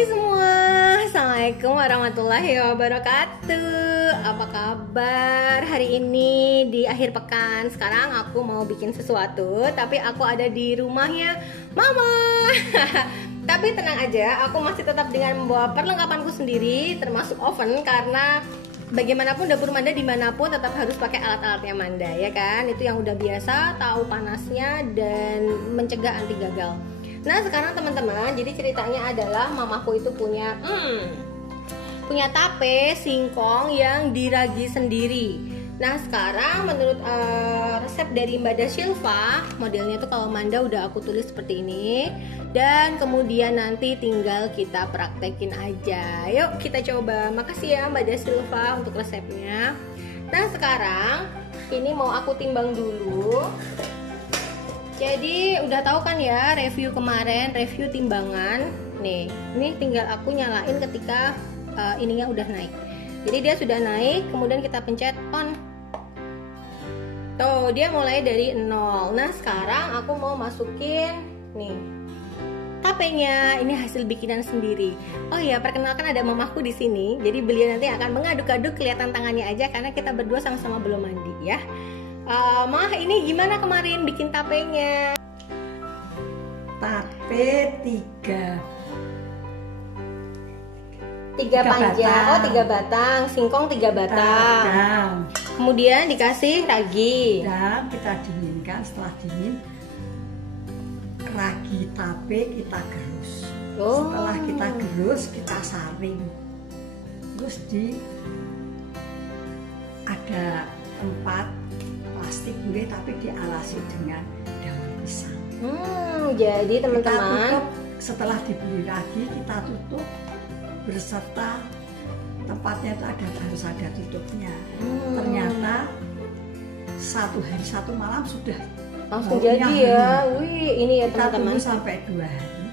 Hai semua, Assalamualaikum warahmatullahi wabarakatuh. Apa kabar hari ini di akhir pekan? Sekarang aku mau bikin sesuatu, tapi aku ada di rumahnya Mama. Tapi tenang aja, aku masih tetap dengan membawa perlengkapanku sendiri, termasuk oven, karena bagaimanapun dapur Manda dimanapun tetap harus pakai alat-alatnya Manda, ya kan? Itu yang udah biasa, tahu panasnya dan mencegah anti gagal. Nah sekarang teman-teman, jadi ceritanya adalah mamaku itu punya tape singkong yang diragi sendiri. Nah sekarang menurut resep dari Mbak Dasilva, modelnya tuh kalau Manda udah aku tulis seperti ini. Dan kemudian nanti tinggal kita praktekin aja. Yuk kita coba. Makasih ya Mbak Dasilva untuk resepnya. Nah sekarang ini mau aku timbang dulu. Jadi udah tahu kan ya review kemarin, review timbangan. Nih, ini tinggal aku nyalain ketika ininya udah naik. Jadi dia sudah naik, kemudian kita pencet on. Tuh, dia mulai dari 0. Nah, sekarang aku mau masukin nih tapenya. Ini hasil bikinan sendiri. Oh ya, perkenalkan ada mamaku di sini. Jadi beliau nanti akan mengaduk-aduk, kelihatan tangannya aja karena kita berdua sama-sama belum mandi ya. Mah, ini gimana kemarin bikin tapenya? Tape 3 panjang, 3 batang, singkong 3 batang. Kemudian dikasih ragi. Dan kita dinginkan, setelah dingin ragi tape kita gerus. Setelah kita gerus, kita saring. Terus ada tempat plastik gue tapi dialasi dengan daun pisang. Jadi teman-teman, setelah dibeli ragi kita tutup berserta tempatnya itu harus ada tutupnya. Ternyata 1 hari 1 malam sudah langsung jadi ya. Wih, ini ya teman-teman, sampai 2 hari.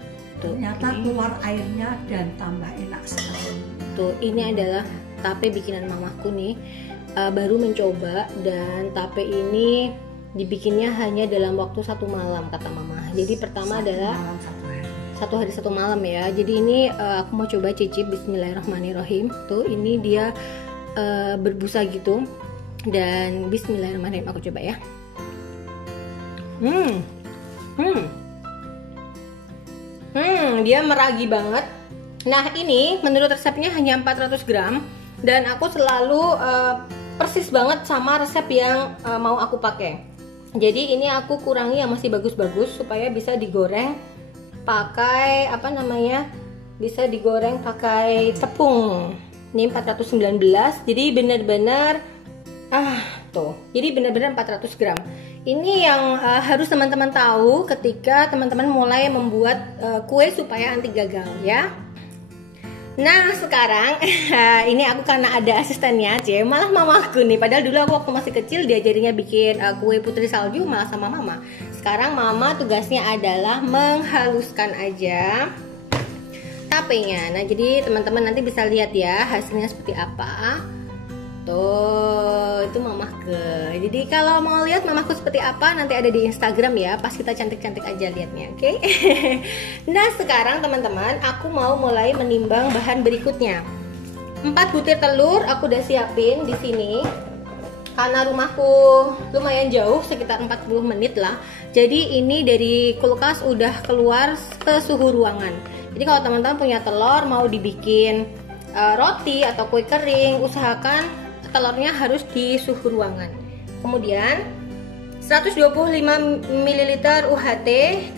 Ternyata keluar airnya dan tambah enak sekali. Tuh, ini adalah tape bikinan mamaku nih. Baru mencoba dan tape ini dibikinnya hanya dalam waktu 1 malam kata mama. Jadi pertama adalah 1 hari 1 malam ya. Jadi ini aku mau coba cicip. Bismillahirrahmanirrahim. Tuh ini dia berbusa gitu. Dan bismillahirrahmanirrahim aku coba ya. Dia meragi banget. Nah ini menurut resepnya hanya 400 gram. Dan aku selalu persis banget sama resep yang mau aku pakai. Jadi ini aku kurangi yang masih bagus-bagus supaya bisa digoreng pakai bisa digoreng pakai tepung. Ini 419. Jadi benar-benar jadi benar-benar 400 gram. Ini yang harus teman-teman tahu ketika teman-teman mulai membuat kue supaya anti gagal ya. Nah sekarang ini aku karena ada asistennya malah mamaku nih. Padahal dulu aku waktu masih kecil diajarinya bikin kue putri salju malah sama mama. Sekarang mama tugasnya adalah menghaluskan aja tapenya. Nah jadi teman-teman nanti bisa lihat ya hasilnya seperti apa. Tuh itu mamaku. Jadi kalau mau lihat mamaku seperti apa nanti ada di Instagram ya. Pas kita cantik-cantik aja liatnya, oke? Nah sekarang teman-teman aku mau mulai menimbang bahan berikutnya. 4 butir telur aku udah siapin di sini. Karena rumahku lumayan jauh, sekitar 40 menit lah. Jadi ini dari kulkas udah keluar ke suhu ruangan. Jadi kalau teman-teman punya telur mau dibikin roti atau kue kering, usahakan telurnya harus di suhu ruangan. Kemudian 125 ml UHT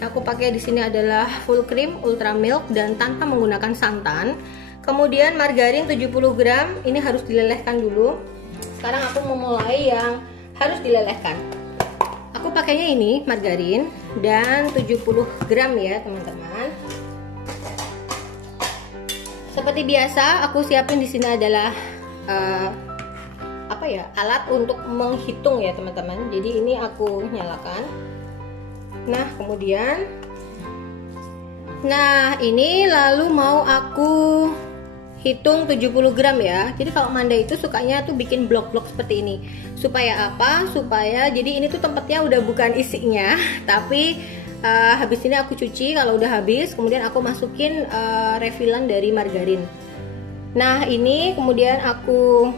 aku pakai di sini adalah full cream ultra milk dan tanpa menggunakan santan. Kemudian margarin 70 gram, ini harus dilelehkan dulu. Sekarang aku mau mulai yang harus dilelehkan. Aku pakainya ini margarin dan 70 gram ya teman-teman. Seperti biasa aku siapin di sini adalah alat untuk menghitung ya teman-teman. Jadi ini aku nyalakan. Nah kemudian ini lalu mau aku hitung 70 gram ya. Jadi kalau Manda itu sukanya tuh bikin blok-blok seperti ini. Supaya apa? Supaya jadi ini tuh tempatnya udah bukan isinya, tapi habis ini aku cuci. Kalau udah habis, kemudian aku masukin refillan dari margarin. Nah ini kemudian aku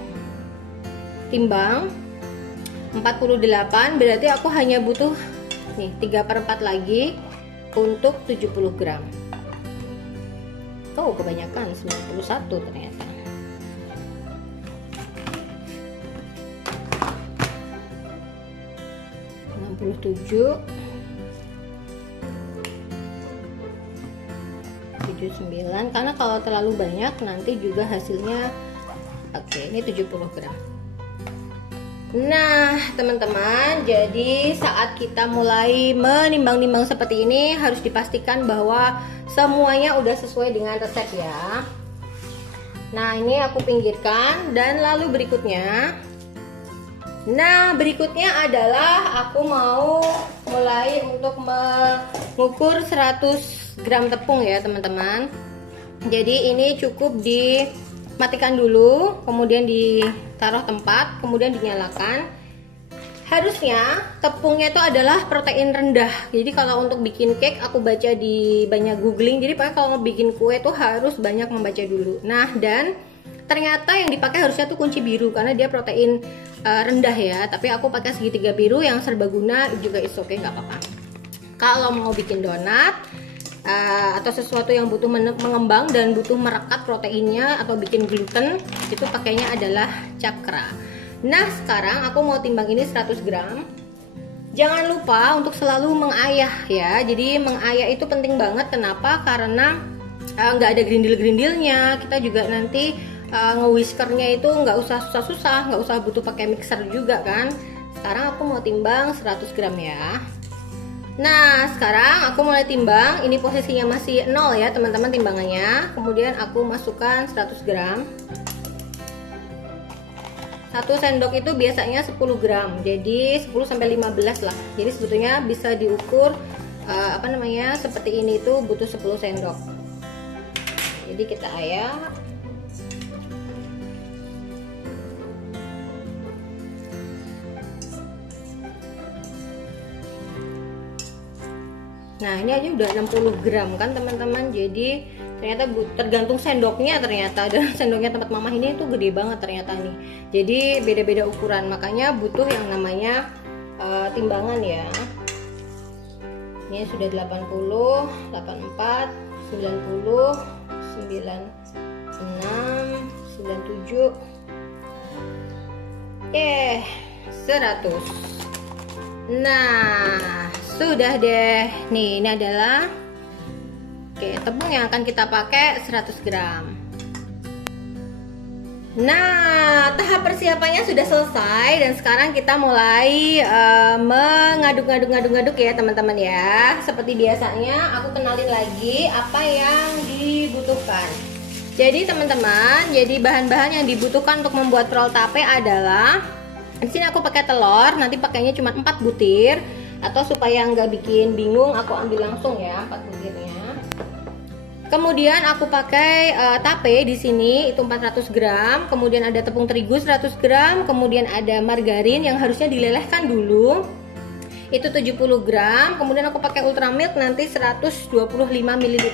timbang 48, berarti aku hanya butuh nih 3/4 lagi untuk 70 gram. Oh kebanyakan, 91 ternyata. Tujuh 79, karena kalau terlalu banyak nanti juga hasilnya. Oke, ini 70 gram. Nah teman-teman, jadi saat kita mulai menimbang-nimbang seperti ini harus dipastikan bahwa semuanya udah sesuai dengan resep ya. Nah ini aku pinggirkan, dan lalu berikutnya adalah aku mau mulai untuk mengukur 100 gram tepung ya teman-teman. Jadi ini cukup dimatikan dulu, kemudian ditaruh tempat, kemudian dinyalakan. Harusnya tepungnya itu adalah protein rendah. Jadi kalau untuk bikin cake aku baca di banyak googling, jadi pakai kalau bikin kue tuh harus banyak membaca dulu. Nah dan ternyata yang dipakai harusnya tuh kunci biru karena dia protein rendah ya, tapi aku pakai segitiga biru yang serbaguna juga is okay, nggak apa-apa. Kalau mau bikin donat atau sesuatu yang butuh mengembang dan butuh merekat proteinnya atau bikin gluten, itu pakainya adalah cakra. Nah sekarang aku mau timbang ini 100 gram. Jangan lupa untuk selalu mengayah ya, jadi mengayah itu penting banget. Kenapa? Karena nggak ada grindil-grindilnya. Kita juga nanti nge-whiskernya itu nggak usah susah-susah, nggak usah butuh pakai mixer juga kan. Sekarang aku mau timbang 100 gram ya. Nah sekarang aku mulai timbang. Ini posisinya masih 0 ya teman-teman timbangannya. Kemudian aku masukkan 100 gram. 1 sendok itu biasanya 10 gram, jadi 10-15 lah. Jadi sebetulnya bisa diukur seperti ini itu butuh 10 sendok. Jadi kita ayak. Nah ini aja udah 60 gram kan teman-teman. Jadi ternyata tergantung sendoknya ternyata, dan sendoknya tempat mama ini tuh gede banget ternyata nih. Jadi beda-beda ukuran, makanya butuh yang namanya timbangan ya. Ini sudah 80, 84, 90, 96, 97, 100. Nah sudah deh. Nih ini adalah tepung yang akan kita pakai 100 gram. Nah tahap persiapannya sudah selesai, dan sekarang kita mulai mengaduk-aduk ya teman-teman ya. Seperti biasanya aku kenalin lagi apa yang dibutuhkan. Jadi teman-teman, jadi bahan-bahan yang dibutuhkan untuk membuat roll tape adalah, di sini aku pakai telur, nanti pakainya cuma 4 butir, atau supaya nggak bikin bingung aku ambil langsung ya 4 butirnya. Kemudian aku pakai tape di sini itu 400 gram, kemudian ada tepung terigu 100 gram, kemudian ada margarin yang harusnya dilelehkan dulu itu 70 gram, kemudian aku pakai ultramilk nanti 125 ml.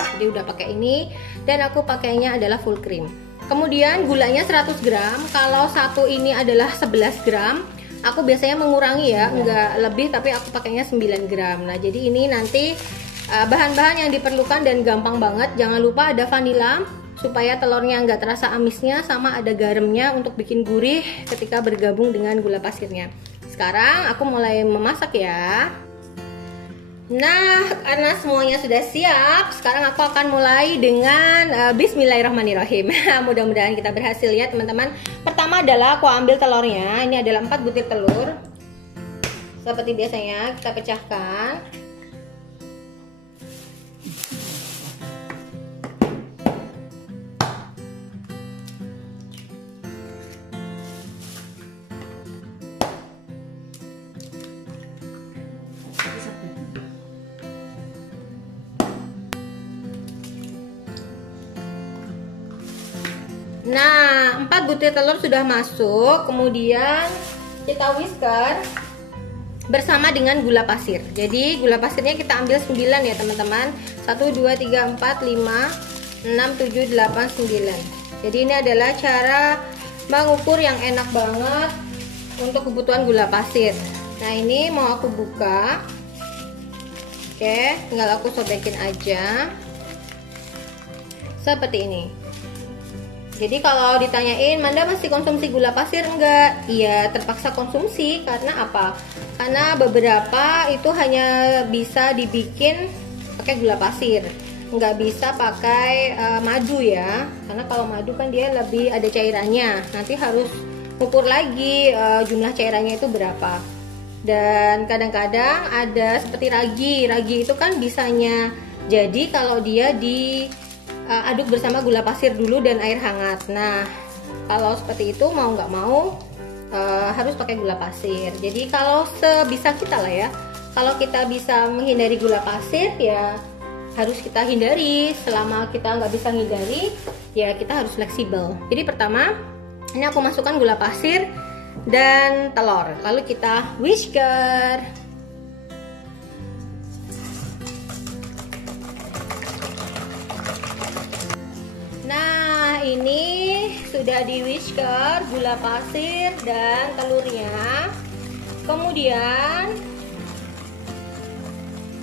Jadi udah pakai ini, dan aku pakainya adalah full cream. Kemudian gulanya 100 gram, kalau satu ini adalah 11 gram. Aku biasanya mengurangi ya, enggak lebih, tapi aku pakainya 9 gram. Nah jadi ini nanti bahan-bahan yang diperlukan dan gampang banget. Jangan lupa ada vanila supaya telurnya nggak terasa amisnya, sama ada garamnya untuk bikin gurih ketika bergabung dengan gula pasirnya. Sekarang aku mulai memasak ya. Nah karena semuanya sudah siap, sekarang aku akan mulai dengan bismillahirrahmanirrahim. Mudah-mudahan kita berhasil ya teman-teman. Pertama adalah aku ambil telurnya, ini adalah 4 butir telur. Seperti biasanya kita pecahkan. Nah 4 butir telur sudah masuk, kemudian kita whisker bersama dengan gula pasir. Jadi gula pasirnya kita ambil 9 ya teman-teman. 1 2 3 4 5 6 7 8 9. Jadi ini adalah cara mengukur yang enak banget untuk kebutuhan gula pasir. Nah, ini mau aku buka. Oke, tinggal aku sobekin aja. Seperti ini. Jadi kalau ditanyain, Manda masih konsumsi gula pasir enggak? Iya, terpaksa konsumsi. Karena apa? Karena beberapa itu hanya bisa dibikin pakai gula pasir, nggak bisa pakai madu ya. Karena kalau madu kan dia lebih ada cairannya. Nanti harus ukur lagi jumlah cairannya itu berapa. Dan kadang-kadang ada seperti ragi itu kan bisanya jadi kalau dia diaduk bersama gula pasir dulu dan air hangat. Nah, kalau seperti itu mau nggak mau harus pakai gula pasir. Jadi kalau sebisa kita lah ya, kalau kita bisa menghindari gula pasir ya harus kita hindari. Selama kita nggak bisa hindari ya kita harus fleksibel. Jadi pertama ini aku masukkan gula pasir dan telur, lalu kita whisker. Nah, ini sudah di whisker gula pasir dan telurnya. Kemudian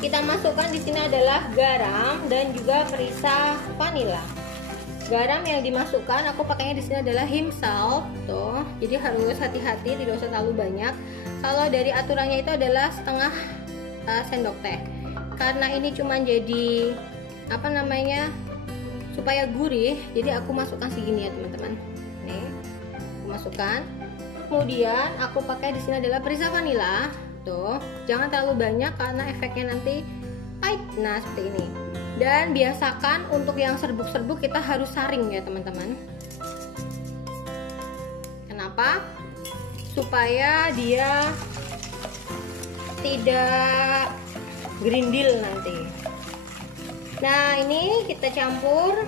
kita masukkan di sini adalah garam dan juga perisa vanila. Garam yang dimasukkan aku pakainya di sini adalah Him salt tuh. Jadi harus hati-hati, tidak usah terlalu banyak. Kalau dari aturannya itu adalah setengah sendok teh. Karena ini cuma jadi apa namanya? Supaya gurih, jadi aku masukkan segini ya teman-teman. Nih, aku masukkan. Kemudian aku pakai di sini adalah perisa vanila. Tuh, jangan terlalu banyak karena efeknya nanti pahit. Nah, seperti ini. Dan biasakan untuk yang serbuk-serbuk kita harus saring ya teman-teman. Kenapa? Supaya dia tidak gerindil nanti. Nah, ini kita campur.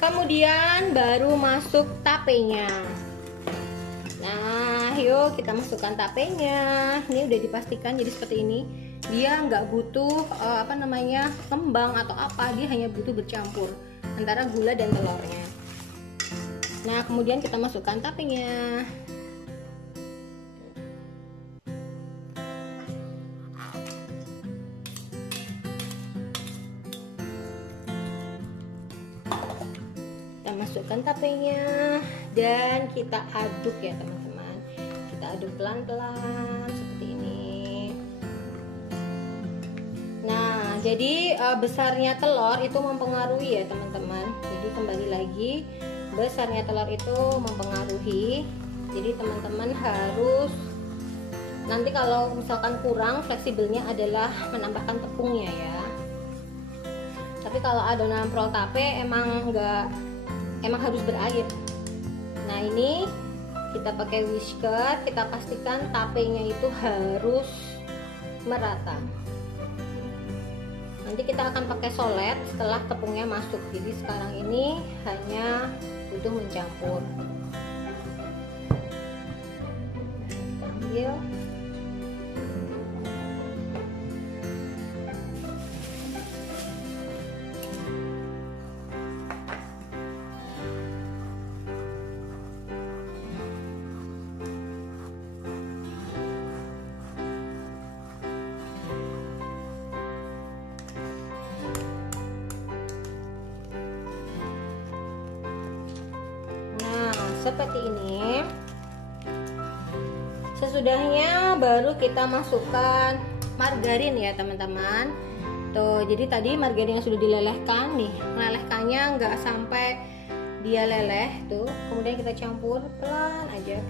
Kemudian baru masuk tapenya. Nah, yuk kita masukkan tapenya. Ini udah dipastikan jadi seperti ini. Dia nggak butuh kembang atau apa, dia hanya butuh bercampur antara gula dan telurnya. Nah, kemudian kita masukkan tapenya. Kita masukkan tapenya dan kita aduk ya teman-teman. Kita aduk pelan-pelan seperti ini. Nah, jadi besarnya telur itu mempengaruhi ya teman-teman. Jadi kembali lagi, besarnya telur itu mempengaruhi. Jadi teman-teman harus nanti kalau misalkan kurang, fleksibelnya adalah menambahkan tepungnya ya. Tapi kalau adonan prol tape emang harus berair. Nah, ini kita pakai whisker, kita pastikan tapenya itu harus merata. Nanti kita akan pakai solet setelah tepungnya masuk. Jadi sekarang ini hanya butuh mencampur. Kita ambil. Seperti ini. Sesudahnya baru kita masukkan margarin ya teman-teman. Tuh, jadi tadi margarin yang sudah dilelehkan nih, melelehkannya nggak sampai dia leleh tuh. Kemudian kita campur perlahan aja.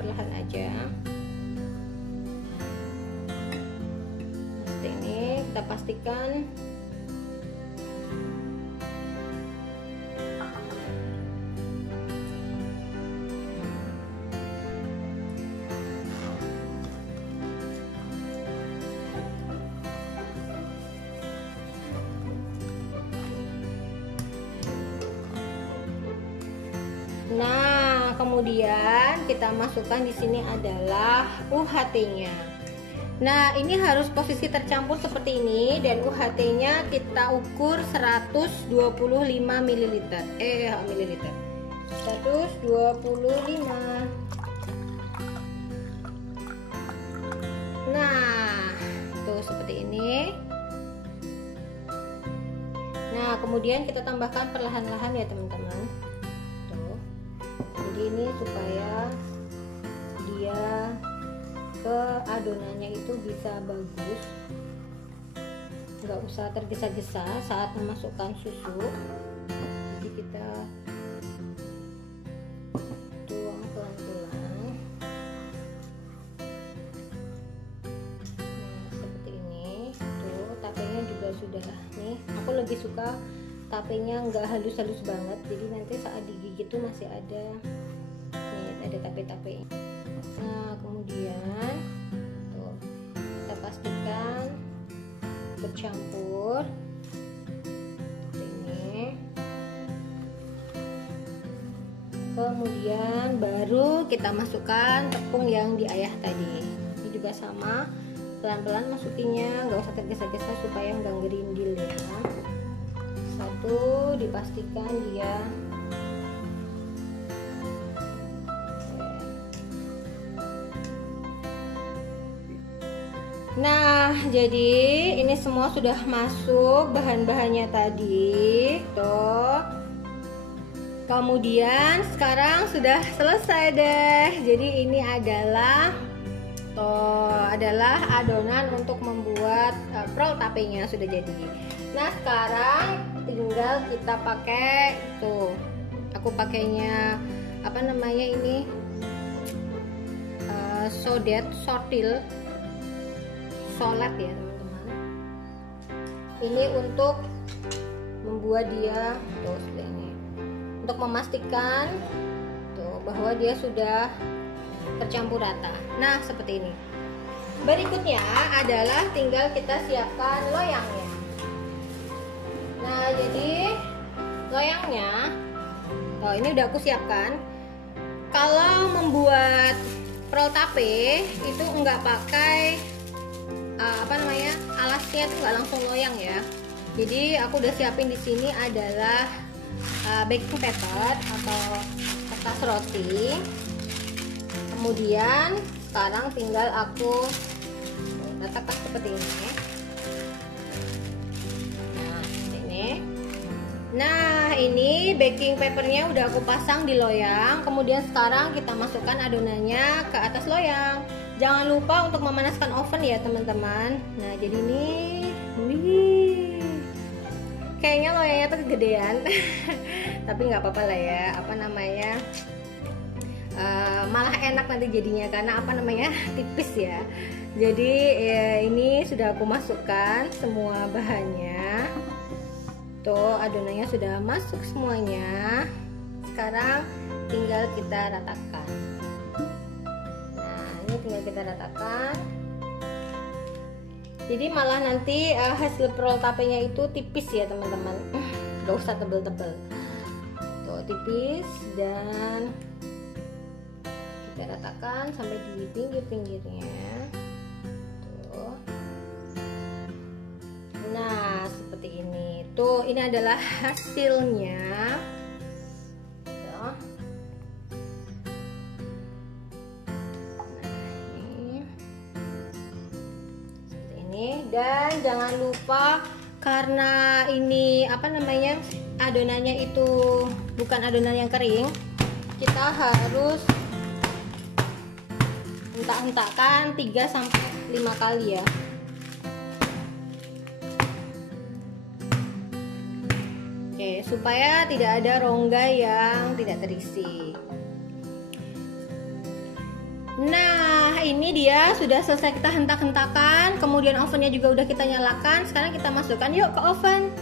Seperti ini, kita pastikan. Nah, kemudian kita masukkan di sini adalah UHT-nya. Nah, ini harus posisi tercampur seperti ini dan UHT-nya kita ukur 125 ml. Mililiter. 125. Nah, tuh seperti ini. Nah, kemudian kita tambahkan perlahan-lahan ya, teman-teman. Tuh. Jadi ini supaya dia ke adonannya itu bisa bagus, nggak usah tergesa-gesa saat memasukkan susu. Jadi kita tuang pelan-pelan. Nah, seperti ini. Tuh, tapenya juga sudah nih. Aku lebih suka tapenya nggak halus-halus banget, jadi nanti saat digigit tuh masih ada nih, ada tape-tape. Nah, kemudian tuh kita pastikan bercampur ini. Kemudian baru kita masukkan tepung yang diayah tadi. Ini juga sama, pelan-pelan masukinya, nggak usah tergesa-gesa supaya nggak ngerindil ya. Satu, dipastikan dia Nah, jadi ini semua sudah masuk bahan-bahannya tadi, tuh. Kemudian sekarang sudah selesai deh. Jadi ini adalah adonan untuk membuat prol tapenya sudah jadi. Nah, sekarang tinggal kita pakai tuh. Aku pakainya apa namanya ini? Solet ya, teman-teman. Ini untuk membuat dia tuh seperti ini. Untuk memastikan tuh bahwa dia sudah tercampur rata. Nah, seperti ini. Berikutnya adalah tinggal kita siapkan loyangnya. Nah, jadi loyangnya ini udah aku siapkan. Kalau membuat prol tape itu enggak pakai alasnya tuh nggak langsung loyang ya. Jadi aku udah siapin di sini adalah baking paper atau kertas roti. Kemudian sekarang tinggal aku letakkan seperti ini. Nah, ini. Nah, ini baking papernya udah aku pasang di loyang. Kemudian sekarang kita masukkan adonannya ke atas loyang. Jangan lupa untuk memanaskan oven ya, teman-teman. Nah, jadi ini kayaknya loyangnya tuh kegedean. Tapi nggak apa-apa lah ya. Malah enak nanti jadinya karena tipis ya. Jadi ini sudah aku masukkan semua bahannya. Tuh, adonannya sudah masuk semuanya. Sekarang tinggal kita ratakan. Nah, ini tinggal kita ratakan. Jadi malah nanti hasil prol tapenya itu tipis ya, teman-teman. Gak usah tebel-tebel. Tuh, tipis dan kita ratakan sampai di pinggir-pinggirnya. Tuh. Nah, seperti ini. Tuh, ini adalah hasilnya. Tuh. Dan jangan lupa, karena ini adonannya itu bukan adonan yang kering, kita harus hentak-hentakkan 3-5 kali ya. Oke, supaya tidak ada rongga yang tidak terisi. Nah, ini dia sudah selesai kita hentak-hentakan. Kemudian ovennya juga udah kita nyalakan. Sekarang kita masukkan yuk ke oven.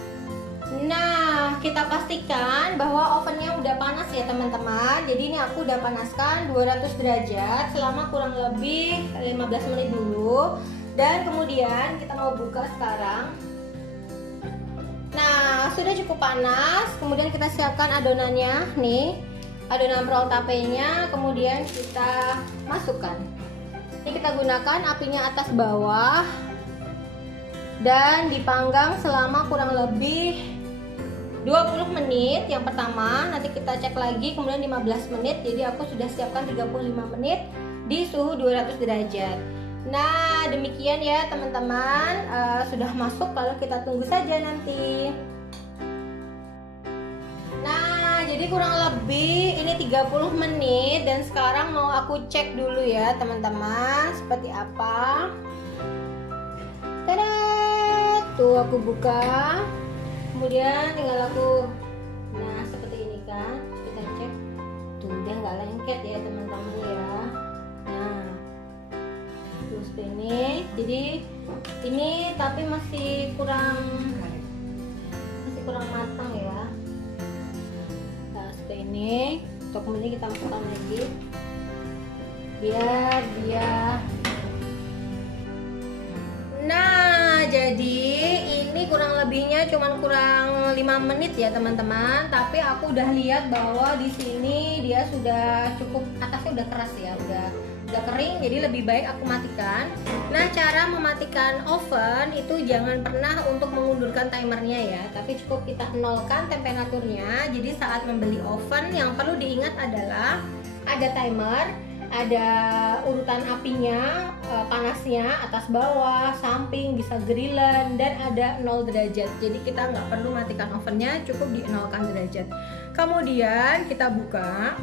Nah, kita pastikan bahwa ovennya udah panas ya, teman-teman. Jadi ini aku udah panaskan 200 derajat selama kurang lebih 15 menit dulu. Dan kemudian kita mau buka sekarang. Nah, sudah cukup panas. Kemudian kita siapkan adonannya nih. Adonan prol tapenya, kemudian kita masukkan. Ini kita gunakan apinya atas bawah dan dipanggang selama kurang lebih 20 menit yang pertama, nanti kita cek lagi kemudian 15 menit. Jadi aku sudah siapkan 35 menit di suhu 200 derajat. Nah, demikian ya teman-teman, sudah masuk, lalu kita tunggu saja nanti. Nah, jadi kurang lebih ini 30 menit dan sekarang mau aku cek dulu ya teman-teman seperti apa. Tada! Tuh aku buka. Kemudian tinggal aku, nah seperti ini kan, kita cek. Tuh udah nggak lengket ya teman-teman ya. Nah, tuh seperti ini. Jadi ini tapi masih kurang matang ya. Nah seperti ini. Untuk kemudian kita masukkan lagi biar dia. Nah, jadi ini kurang lebihnya cuman kurang 5 menit ya teman-teman. Tapi aku udah lihat bahwa di sini dia sudah cukup, atasnya udah keras ya, udah kering. Jadi lebih baik aku matikan. Nah, cara mematikan oven itu jangan pernah untuk mengundurkan timernya ya, tapi cukup kita nolkan temperaturnya. Jadi saat membeli oven yang perlu diingat adalah ada timer, ada urutan apinya, panasnya atas bawah, samping, bisa grillan, dan ada 0 derajat. Jadi kita nggak perlu matikan ovennya, cukup di 0 derajat. Kemudian kita buka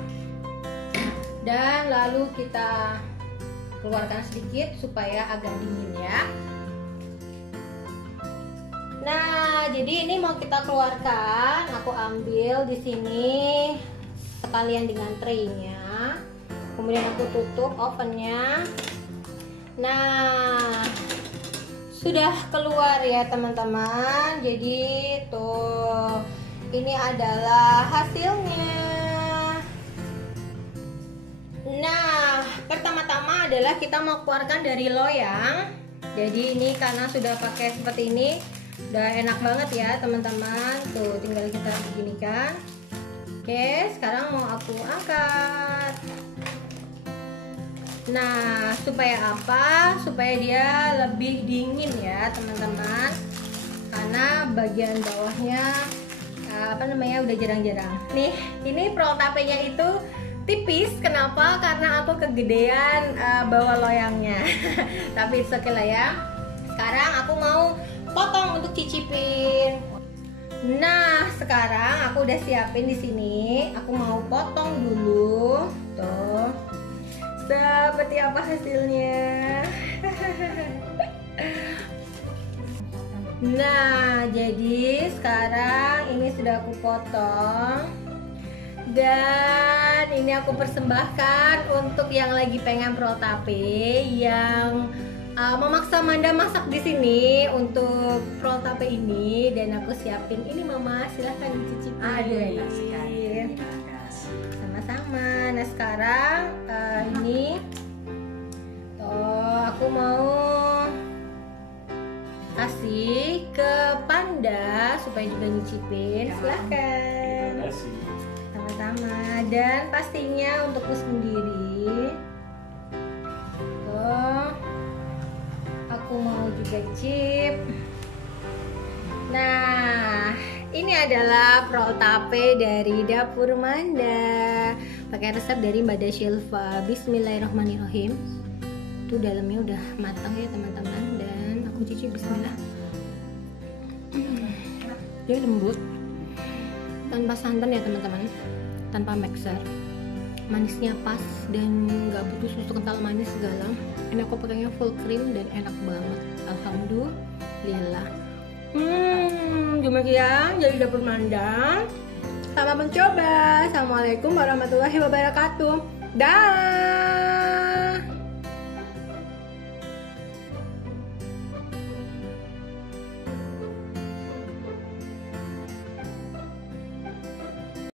dan lalu kita keluarkan sedikit supaya agak dingin ya. Nah, jadi ini mau kita keluarkan. Aku ambil di sini sekalian dengan traynya. Kemudian aku tutup ovennya. Nah, sudah keluar ya teman-teman. Jadi tuh, ini adalah hasilnya. Nah, pertama-tama adalah kita mau keluarkan dari loyang. Jadi ini karena sudah pakai seperti ini, udah enak banget ya teman-teman. Tuh, tinggal kita beginikan. Oke, sekarang mau aku angkat. Nah, supaya apa? Supaya dia lebih dingin ya teman-teman. Karena bagian bawahnya udah jarang-jarang. Nih, ini prol tapenya itu tipis. Kenapa? Karena aku kegedean bawa loyangnya. Tapi it's okay lah ya. Sekarang aku mau potong untuk cicipin. Nah, sekarang aku udah siapin di sini. Aku mau potong dulu. Tuh. Seperti apa hasilnya? Nah, jadi sekarang ini sudah aku potong. Dan ini aku persembahkan untuk yang lagi pengen prol tape, yang memaksa Manda masak di sini untuk prol tape ini. Dan aku siapin ini, Mama, silahkan dicicipin. Aduh, enak sekali. Sama-sama. Nah, sekarang ini aku mau kasih ke Panda supaya juga nyicipin. Silahkan. Sama-sama. Dan pastinya untukku sendiri. Aku mau juga cip. Nah, ini adalah prol tape dari dapur Manda. Pakai resep dari Mbak Dasilva. Bismillahirrahmanirrahim. Itu dalamnya udah matang ya teman-teman. Dan aku cicip, bismillah. Dia lembut. Tanpa santan ya teman-teman. Tanpa mixer. Manisnya pas dan nggak butuh susu kental manis segala. Ini aku pakainya full cream dan enak banget. Alhamdulillah. Demikian jadi dapur Manda. Selamat mencoba. Assalamualaikum warahmatullahi wabarakatuh. Dah.